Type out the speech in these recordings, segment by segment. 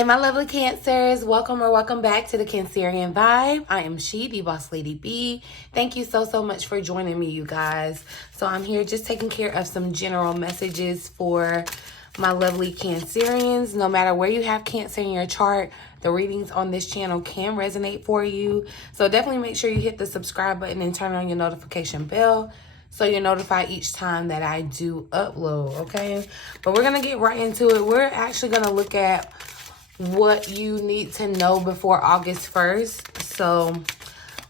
Hey, my lovely Cancers, welcome or welcome back to the Cancerian Vibe. I am she, the Boss Lady B. Thank you so much for joining me, you guys. So I'm here just taking care of some general messages for my lovely Cancerians. No matter where you have Cancer in your chart, the readings on this channel can resonate for you. So definitely make sure you hit the subscribe button and turn on your notification bell so you're notified each time that I do upload, okay? But we're going to get right into it. We're actually going to look at what you need to know before August 1st. So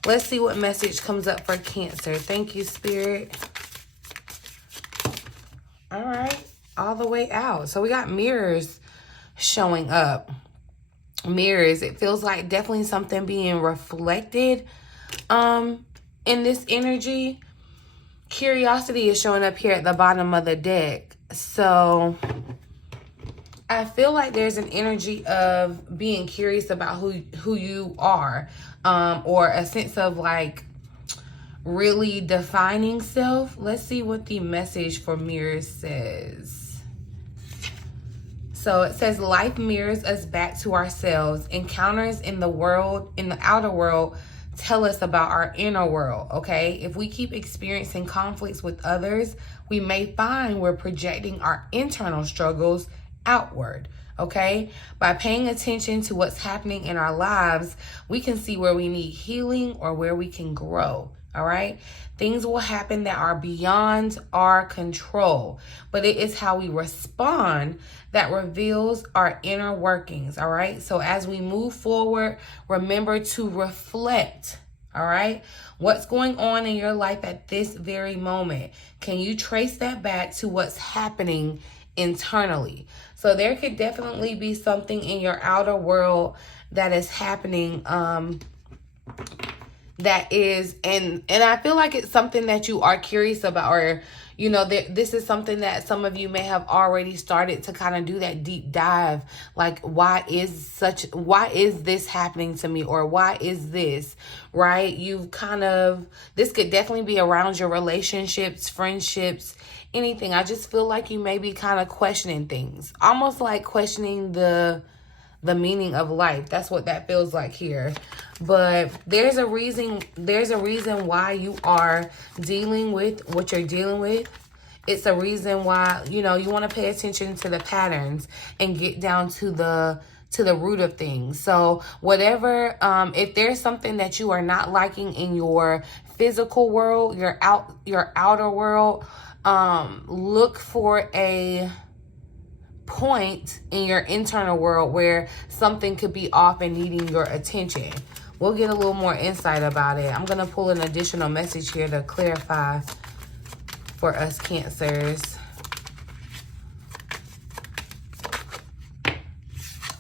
let's see what message comes up for Cancer. Thank you, Spirit. All right, all the way out. So we got mirrors showing up. Mirrors, it feels like definitely something being reflected in this energy. Curiosity is showing up here at the bottom of the deck. So I feel like there's an energy of being curious about who you are, or a sense of like really defining self. Let's see what the message for mirrors says. So it says life mirrors us back to ourselves. Encounters in the world, in the outer world, tell us about our inner world, okay? If we keep experiencing conflicts with others, we may find we're projecting our internal struggles outward, okay? By paying attention to what's happening in our lives, we can see where we need healing or where we can grow, all right? Things will happen that are beyond our control, but it is how we respond that reveals our inner workings, all right? So as we move forward, remember to reflect, all right? What's going on in your life at this very moment? Can you trace that back to what's happening internally? So there could definitely be something in your outer world that is happening that is, and I feel like it's something that you are curious about, or you know, this is something that some of you may have already started to kind of do that deep dive, like why is this happening to me, or why is this, right? You've kind of, this could definitely be around your relationships, friendships, anything. I just feel like you may be kind of questioning things, almost like questioning the meaning of life. That's what that feels like here. But there's a reason why you are dealing with what you're dealing with. It's a reason why, you know, you want to pay attention to the patterns and get down to the root of things. So whatever, if there's something that you are not liking in your physical world, your outer world, look for a point in your internal world where something could be off and needing your attention. We'll get a little more insight about it. I'm going to pull an additional message here to clarify for us Cancers.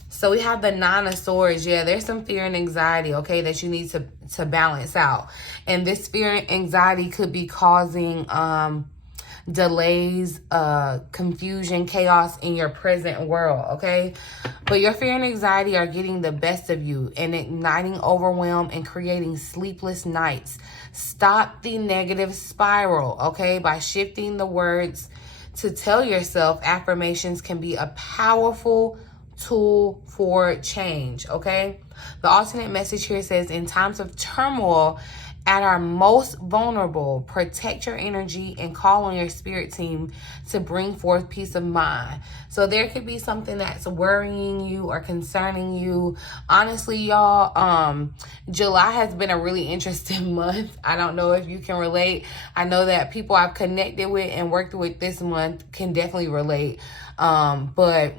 So we have the Nine of Swords. Yeah, there's some fear and anxiety, okay, that you need to balance out. And this fear and anxiety could be causing delays, confusion, chaos in your present world, okay? But your fear and anxiety are getting the best of you and igniting overwhelm and creating sleepless nights. Stop the negative spiral, okay? By shifting the words to tell yourself, affirmations can be a powerful tool for change, okay? The alternate message here says, in times of turmoil, at our most vulnerable, protect your energy and call on your spirit team to bring forth peace of mind. So there could be something that's worrying you or concerning you. Honestly, y'all, July has been a really interesting month. I don't know if you can relate. I know that people I've connected with and worked with this month can definitely relate. But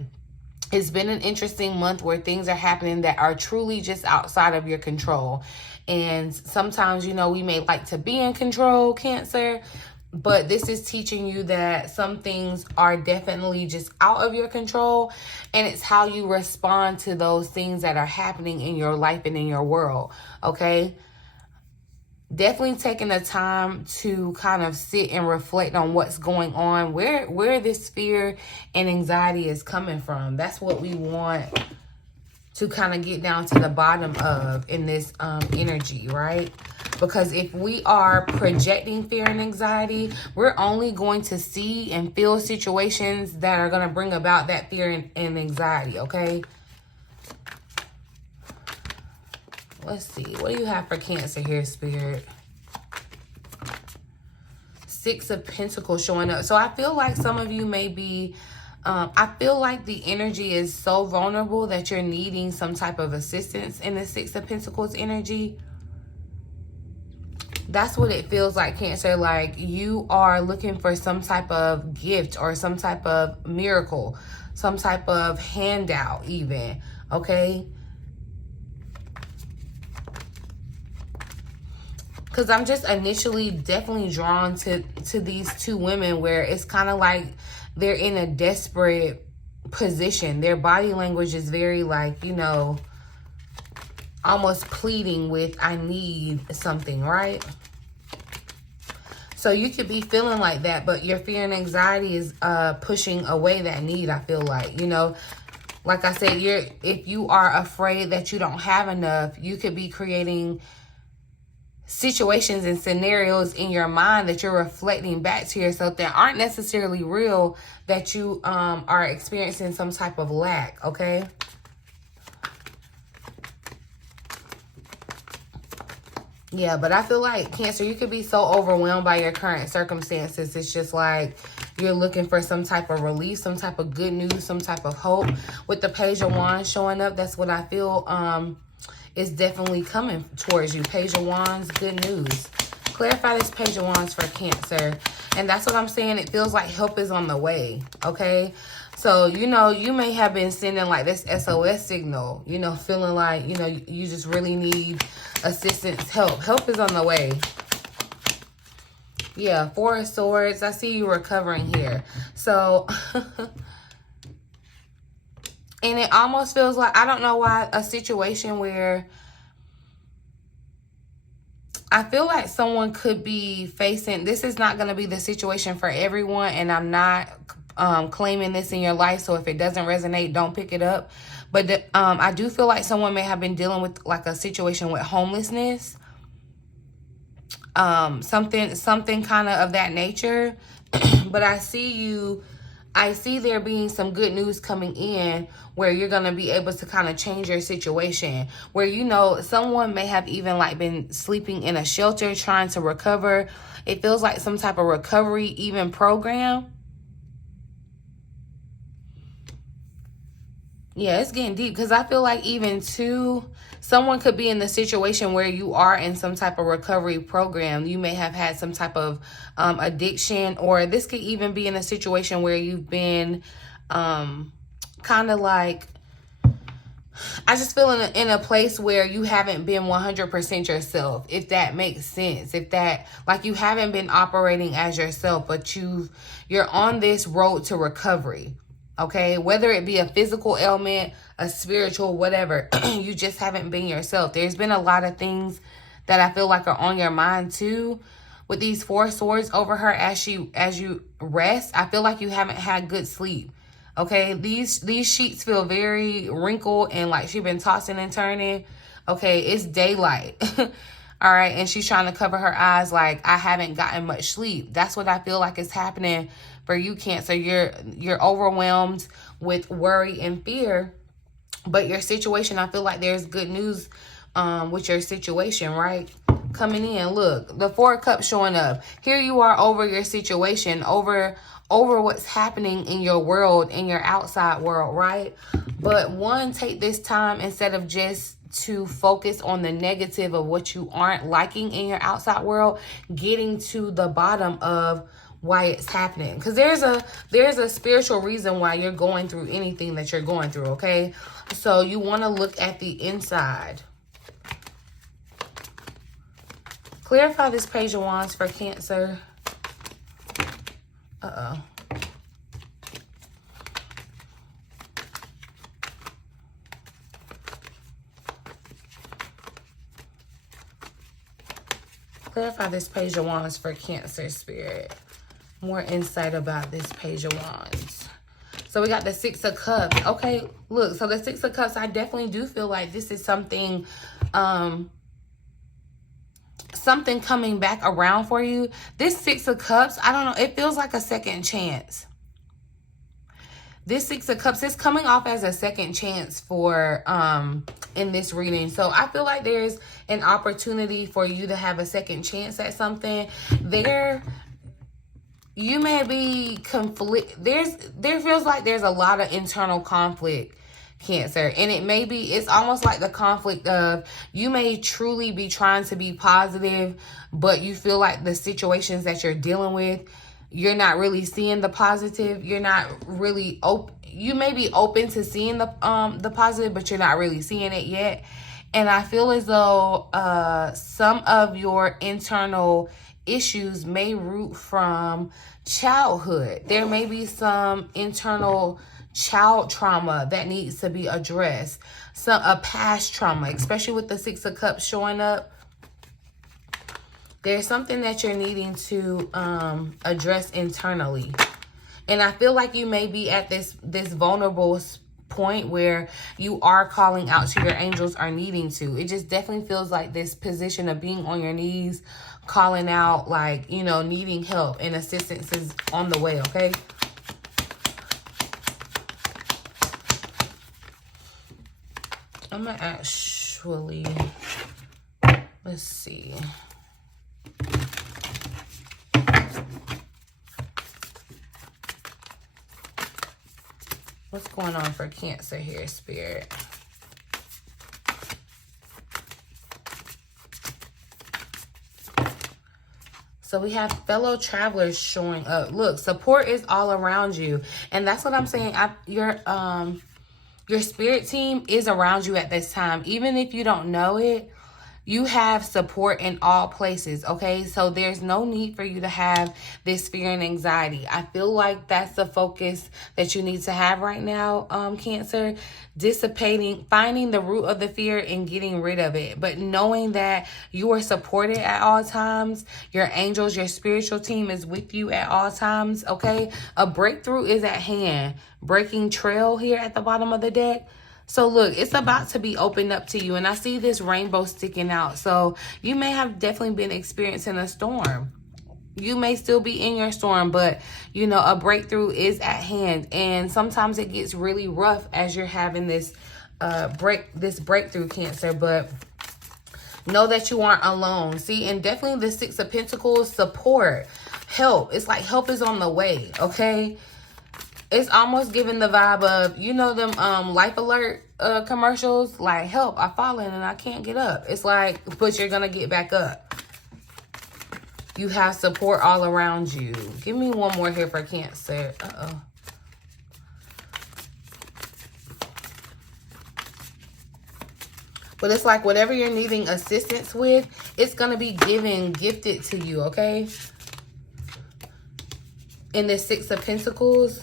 it's been an interesting month where things are happening that are truly just outside of your control. And sometimes, you know, we may like to be in control, Cancer, but this is teaching you that some things are definitely just out of your control. And it's how you respond to those things that are happening in your life and in your world, okay? Definitely taking the time to kind of sit and reflect on what's going on, where this fear and anxiety is coming from. That's what we want to kind of get down to the bottom of in this energy, right? Because if we are projecting fear and anxiety, we're only going to see and feel situations that are going to bring about that fear and anxiety, okay? Let's see. What do you have for Cancer here, Spirit? Six of Pentacles showing up. So I feel like some of you may be, I feel like the energy is so vulnerable that you're needing some type of assistance in the Six of Pentacles energy. That's what it feels like, Cancer. Like you are looking for some type of gift or some type of miracle, some type of handout even, okay? Because I'm just initially definitely drawn to these two women where it's kind of like they're in a desperate position. Their body language is very like, you know, almost pleading with, I need something, right? So you could be feeling like that, but your fear and anxiety is pushing away that need, I feel like. You know, like I said, if you are afraid that you don't have enough, you could be creating situations and scenarios in your mind that you're reflecting back to yourself that aren't necessarily real, that you are experiencing some type of lack, okay? Yeah, but I feel like, Cancer, you could be so overwhelmed by your current circumstances. It's just like you're looking for some type of relief, some type of good news, some type of hope. With the Page of Wands showing up, that's what I feel is definitely coming towards you. Page of Wands, good news. Clarify this Page of Wands for Cancer. And that's what I'm saying. It feels like help is on the way, okay? So, you know, you may have been sending like this SOS signal, you know, feeling like, you know, you just really need assistance, help. Help is on the way. Yeah, Four of Swords. I see you recovering here. So, and it almost feels like, I don't know why, a situation where I feel like someone could be facing, this is not going to be the situation for everyone, and I'm not claiming this in your life, so if it doesn't resonate, don't pick it up. But I do feel like someone may have been dealing with like a situation with homelessness, something kind of that nature. But I see there being some good news coming in where you're going to be able to kind of change your situation, where, you know, someone may have even like been sleeping in a shelter trying to recover. It feels like some type of recovery even program. Yeah, it's getting deep, because I feel like even too, someone could be in the situation where you are in some type of recovery program. You may have had some type of addiction, or this could even be in a situation where you've been kind of like, I just feel in a place where you haven't been 100% yourself, if that makes sense. If that, like, you haven't been operating as yourself, but you're on this road to recovery. Okay, whether it be a physical ailment, a spiritual, whatever, you just haven't been yourself. There's been a lot of things that I feel like are on your mind too. With these Four Swords over her as you rest, I feel like you haven't had good sleep. Okay, these sheets feel very wrinkled and like she's been tossing and turning. Okay, it's daylight. All right, and she's trying to cover her eyes like, I haven't gotten much sleep. That's what I feel like is happening for you, Cancer. You're overwhelmed with worry and fear, but your situation, I feel like there's good news with your situation, right? Coming in, look, the Four of Cups showing up. Here you are over your situation, over what's happening in your world, in your outside world, right? But one, take this time, instead of just to focus on the negative of what you aren't liking in your outside world, getting to the bottom of why it's happening. Because there's a spiritual reason why you're going through anything that you're going through, okay? So you want to look at the inside. Clarify this Page of Wands for Cancer. Uh-oh. Clarify this Page of Wands for Cancer, Spirit. More insight about this Page of Wands. So we got the Six of Cups. Okay, look, so the Six of Cups, I definitely do feel like this is something, something coming back around for you. This Six of Cups, I don't know, it feels like a second chance. This Six of Cups is coming off as a second chance for in this reading. So I feel like there's an opportunity for you to have a second chance at something. You may be there feels like there's a lot of internal conflict, Cancer. And it's almost like the conflict of you may truly be trying to be positive, but you feel like the situations that you're dealing with, you're not really seeing the positive. You're not really open. You may be open to seeing the positive, but you're not really seeing it yet. And I feel as though some of your internal issues may root from childhood. There may be some internal child trauma that needs to be addressed. A past trauma, especially with the Six of Cups showing up. There's something that you're needing to address internally. And I feel like you may be at this vulnerable point where you are calling out to your angels or needing to. It just definitely feels like this position of being on your knees, calling out, like, you know, needing help and assistance is on the way, okay? I'm gonna actually, let's see. What's going on for Cancer here, Spirit? So we have fellow travelers showing up. Look, support is all around you. And that's what I'm saying. Your spirit team is around you at this time. Even if you don't know it, you have support in all places, okay? So there's no need for you to have this fear and anxiety. I feel like that's the focus that you need to have right now, Cancer. Dissipating, finding the root of the fear and getting rid of it. But knowing that you are supported at all times. Your angels, your spiritual team is with you at all times, okay? A breakthrough is at hand. Breaking trail here at the bottom of the deck. So look, it's about to be opened up to you. And I see this rainbow sticking out. So you may have definitely been experiencing a storm. You may still be in your storm, but, you know, a breakthrough is at hand. And sometimes it gets really rough as you're having this breakthrough, Cancer. But know that you aren't alone. See, and definitely the Six of Pentacles, support, help. It's like help is on the way, okay? It's almost giving the vibe of, you know, them Life Alert commercials, like, help, I've fallen and I can't get up. It's like, but you're going to get back up. You have support all around you. Give me one more here for Cancer. But it's like whatever you're needing assistance with, it's going to be gifted to you, okay? In this Six of Pentacles.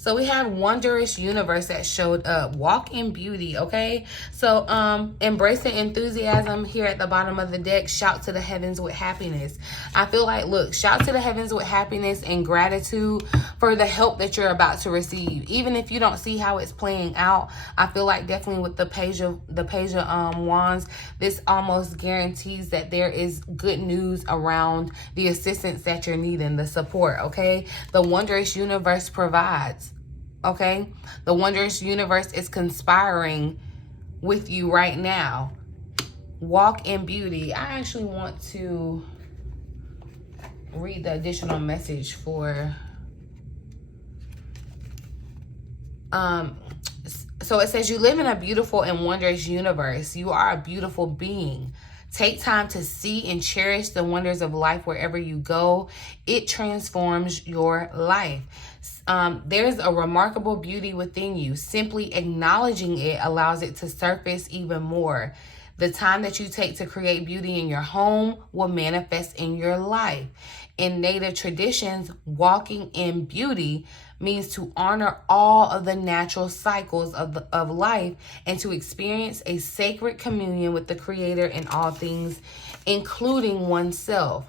So we have Wondrous Universe that showed up. Walk in beauty, okay? So embracing enthusiasm here at the bottom of the deck. Shout to the heavens with happiness. I feel like, look, shout to the heavens with happiness and gratitude for the help that you're about to receive. Even if you don't see how it's playing out, I feel like definitely with the Page of Wands, this almost guarantees that there is good news around the assistance that you're needing, the support, okay? The Wondrous Universe provides. Okay, the Wondrous Universe is conspiring with you right now. Walk in beauty. I actually want to read the additional message for so it says, you live in a beautiful and wondrous universe. You are a beautiful being. Take time to see and cherish the wonders of life wherever you go. It transforms your life. There's a remarkable beauty within you. Simply acknowledging it allows it to surface even more. The time that you take to create beauty in your home will manifest in your life. In Native traditions, walking in beauty means to honor all of the natural cycles of life and to experience a sacred communion with the Creator in all things, including oneself.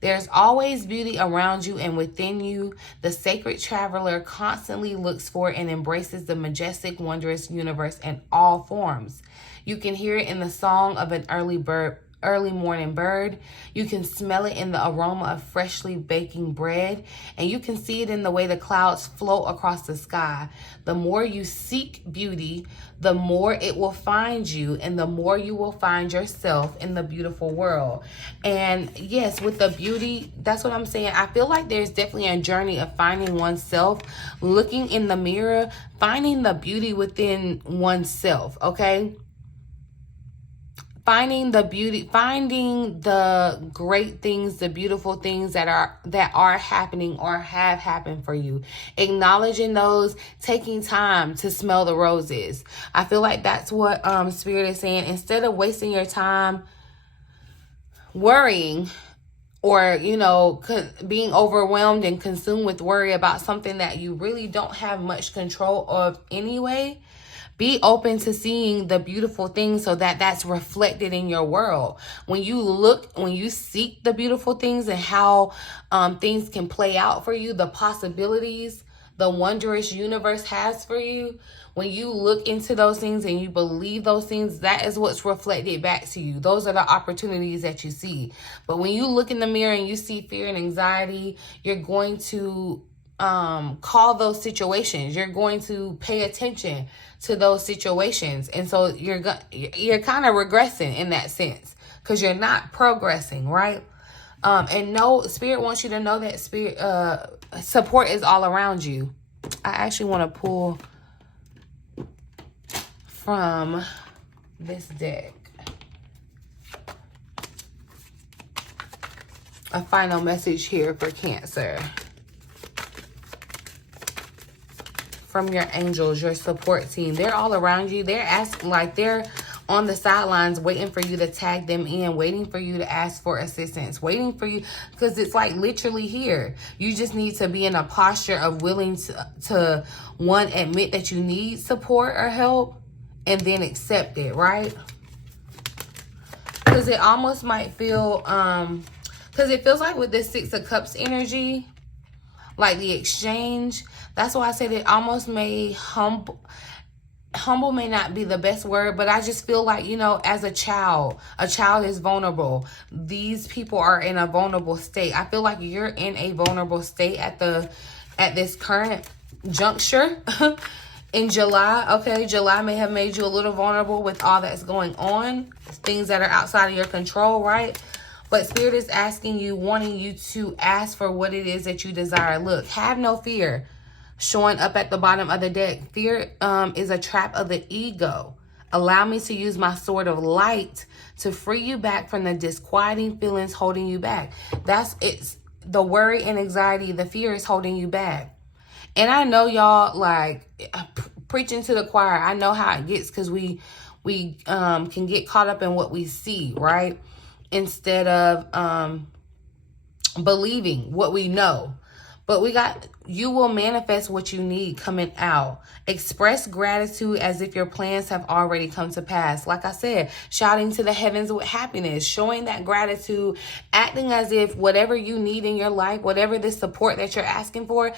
There's always beauty around you and within you. The sacred traveler constantly looks for and embraces the majestic, wondrous universe in all forms. You can hear it in the song of an early bird early morning bird. You can smell it in the aroma of freshly baking bread, and you can see it in the way the clouds float across the sky. The more you seek beauty, the more it will find you, and the more you will find yourself in the beautiful world. And yes, with the beauty, that's what I'm saying. I feel like there's definitely a journey of finding oneself, looking in the mirror, finding the beauty within oneself, okay? Finding the beauty, finding the great things, the beautiful things that are happening or have happened for you. Acknowledging those, taking time to smell the roses. I feel like that's what Spirit is saying. Instead of wasting your time worrying or, you know, being overwhelmed and consumed with worry about something that you really don't have much control of anyway, be open to seeing the beautiful things so that that's reflected in your world. When you seek the beautiful things and how things can play out for you, the possibilities, the wondrous universe has for you, when you look into those things and you believe those things, that is what's reflected back to you. Those are the opportunities that you see. But when you look in the mirror and you see fear and anxiety, you're going to call those situations. You're going to pay attention to those situations, and so you're kind of regressing in that sense because you're not progressing, right? And no, Spirit wants you to know that Spirit support is all around you. I actually want to pull from this deck a final message here for Cancer. From your angels, your support team. They're all around you. They're asking, like they're on the sidelines waiting for you to tag them in, waiting for you to ask for assistance, waiting for you, because it's like literally here. You just need to be in a posture of willing to one, admit that you need support or help, and then accept it, right? Because it almost might feel, because it feels like with this Six of Cups energy, like the exchange, that's why I said it almost may humble may not be the best word, but I just feel like, you know, as a child is vulnerable. These people are in a vulnerable state. I feel like you're in a vulnerable state at this current juncture in July. Okay, July may have made you a little vulnerable with all that's going on, things that are outside of your control, right? But Spirit is asking you, wanting you to ask for what it is that you desire. Look, have no fear. Showing up at the bottom of the deck. Fear is a trap of the ego. Allow me to use my sword of light to free you back from the disquieting feelings holding you back. It's the worry and anxiety. The fear is holding you back. And I know y'all, like, preaching to the choir. I know how it gets because we can get caught up in what we see, right? Instead of believing what we know. But you will manifest what you need coming out. Express gratitude as if your plans have already come to pass. Like I said, shouting to the heavens with happiness, showing that gratitude, acting as if whatever you need in your life, whatever the support that you're asking for,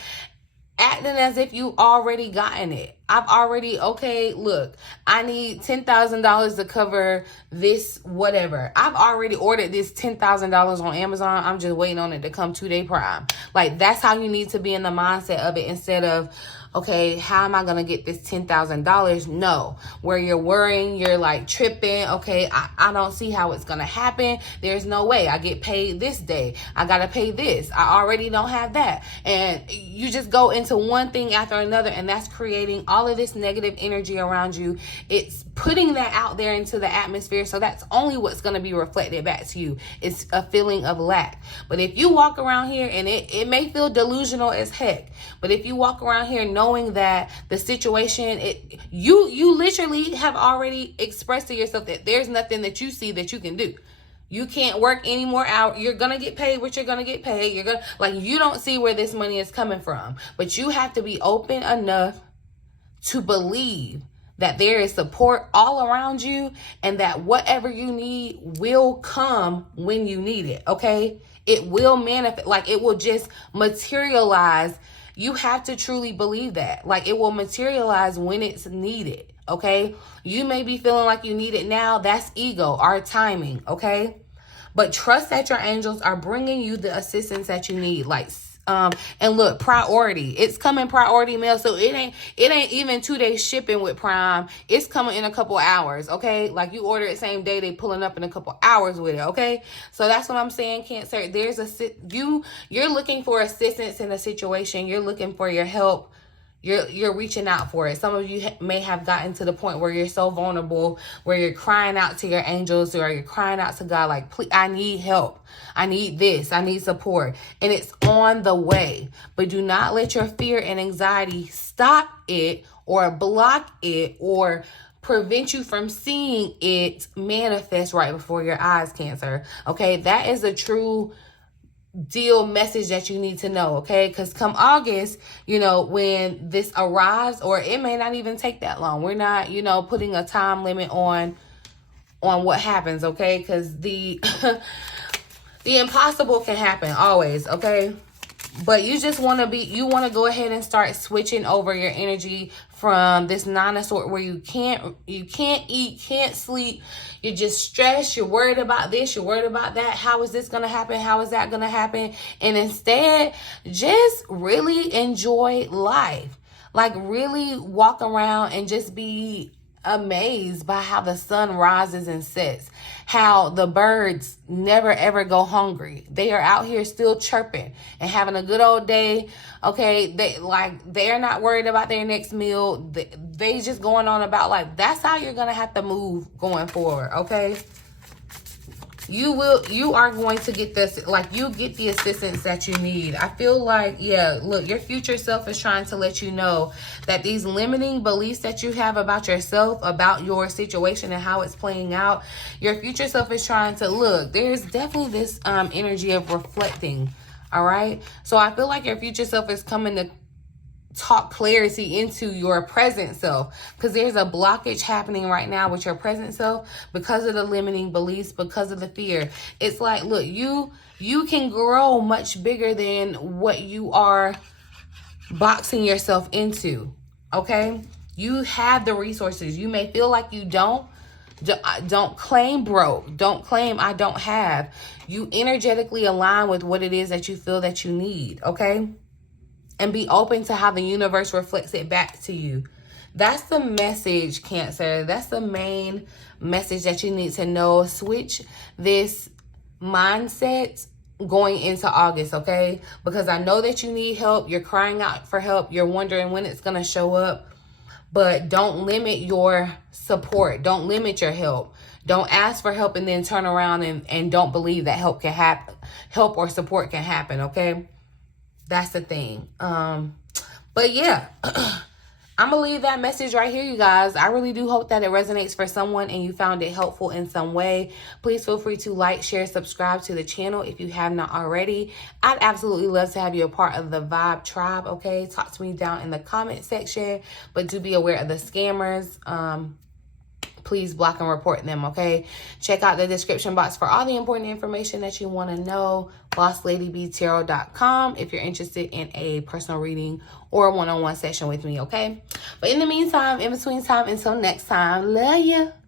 acting as if you already gotten it. Okay, look, I need $10,000 to cover this, whatever. I've already ordered this $10,000 on Amazon. I'm just waiting on it to come 2-day Prime. Like, that's how you need to be in the mindset of it, instead of, okay, how am I going to get this $10,000? No, where you're worrying, you're like tripping. Okay, I don't see how it's going to happen. There's no way. I get paid this day. I got to pay this. I already don't have that. And you just go into one thing after another, and that's creating all of this negative energy around you. It's putting that out there into the atmosphere. So that's only what's going to be reflected back to you. It's a feeling of lack. But if you walk around here, and it may feel delusional as heck, but if you walk around here knowing that the situation, you literally have already expressed to yourself that there's nothing that you see that you can do. You can't work any more hours. You're going to get paid what you're going to get paid. You don't see where this money is coming from. But you have to be open enough to believe that there is support all around you, and that whatever you need will come when you need it, okay? It will manifest, like it will just materialize. You have to truly believe that. Like, it will materialize when it's needed, okay? You may be feeling like you need it now. That's ego, our timing, okay? But trust that your angels are bringing you the assistance that you need. Like, and look, priority. It's coming priority mail. So it ain't even 2 days shipping with Prime. It's coming in a couple hours, okay? Like, you order it same day, they pulling up in a couple hours with it, okay? So that's what I'm saying, Cancer. You're looking for assistance in a situation. You're looking for your help. You're reaching out for it. Some of you may have gotten to the point where you're so vulnerable, where you're crying out to your angels, or you're crying out to God, like, please, I need help. I need this. I need support. And it's on the way. But do not let your fear and anxiety stop it or block it or prevent you from seeing it manifest right before your eyes, Cancer. Okay, that is a true deal message that you need to know, okay? Because come August, you know, when this arrives, or it may not even take that long. We're not, you know, putting a time limit on what happens, okay? Because the impossible can happen always, okay? But you just want to go ahead and start switching over your energy from this 9 of Swords, where you can't eat, can't sleep. You're just stressed. You're worried about this. You're worried about that. How is this going to happen? How is that going to happen? And instead, just really enjoy life. Like, really walk around and just be amazed by how the sun rises and sets, how the birds never ever go hungry. They are out here still chirping and having a good old day, okay? They're not worried about their next meal. They just going on about life. That's how you're gonna have to move going forward, okay? You are going to get this, like, you get the assistance that you need. I feel like, yeah, look, your future self is trying to let you know that these limiting beliefs that you have about yourself, about your situation and how it's playing out, your future self is trying to, look, there's definitely this energy of reflecting, all right? So I feel like your future self is coming to talk clarity into your present self, because there's a blockage happening right now with your present self because of the limiting beliefs, because of the fear. It's like, look, you can grow much bigger than what you are boxing yourself into, okay? You have the resources. You may feel like you don't claim broke. Don't claim I don't have. You energetically align with what it is that you feel that you need, okay? And be open to how the universe reflects it back to you. That's the message, Cancer. That's the main message that you need to know. Switch this mindset going into August, okay? Because I know that you need help. You're crying out for help. You're wondering when it's going to show up. But don't limit your support. Don't limit your help. Don't ask for help and then turn around and don't believe that help can happen. Help or support can happen, okay? That's the thing. But yeah, I'm going to leave that message right here, you guys. I really do hope that it resonates for someone and you found it helpful in some way. Please feel free to like, share, subscribe to the channel if you have not already. I'd absolutely love to have you a part of the Vibe Tribe, okay? Talk to me down in the comment section, but do be aware of the scammers. Please block and report them, okay? Check out the description box for all the important information that you want to know. BossLadyBTarot.com if you're interested in a personal reading or a one-on-one session with me, okay? But in the meantime, in between time, until next time, love ya.